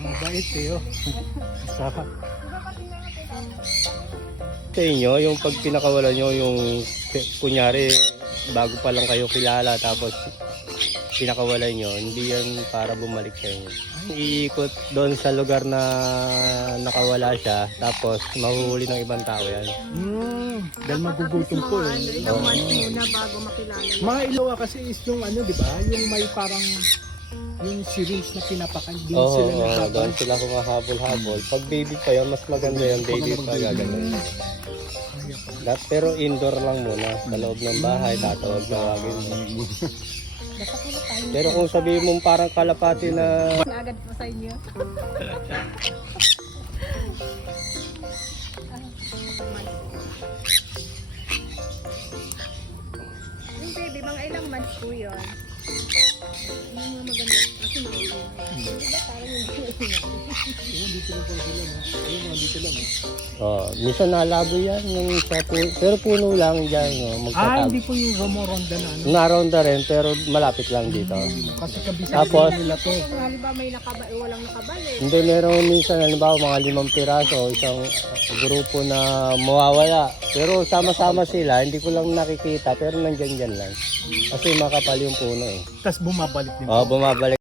Mabait eh, oh. Sarap. Sa inyo, yung pag pinakawalan nyo, yung kunyari bago pa lang kayo kilala tapos pinakawalan nyo, hindi yan para bumalik sa inyo. Iikot doon sa lugar na nakawala siya tapos mahuhuli ng ibang tao yan. Dahil magugutom po eh. Ilang months muna bago makilala yun. Mga Iloa kasi is yung ano, di ba? Yung may parang yung syringe na pinapakan din Oo, sila oo, nagbaban. doon sila kumahabol-habol. Pag baby pa yun, mas maganda yung baby pa gagawin. Pero indoor lang muna, sa loob ng bahay, tatawag tawagin mo. Pero kung sabihin mong parang kalapati na Agad po sa inyo. Yung baby, mga ilang months po yun. Yung mga maganda. Kasi diba parang yung Dito lang po sila, no? Ayun, dito lang. minsan nalabo yan, yung sa pero puno lang dyan, no, magtatag. Hindi po yung Romoronda na ano. Naroon na rin, pero malapit lang dito. Kasi kabisa Tapos, nila to. kung halimbawa may walang nakabalik. hindi meron minsan, halimbawa mga 5 piraso, isang grupo na mawawala. Pero sama-sama sila, hindi ko lang nakikita, pero nandyan-dyan lang. Kasi makapal yung puno eh. Tapos bumabalik din. Bumabalik.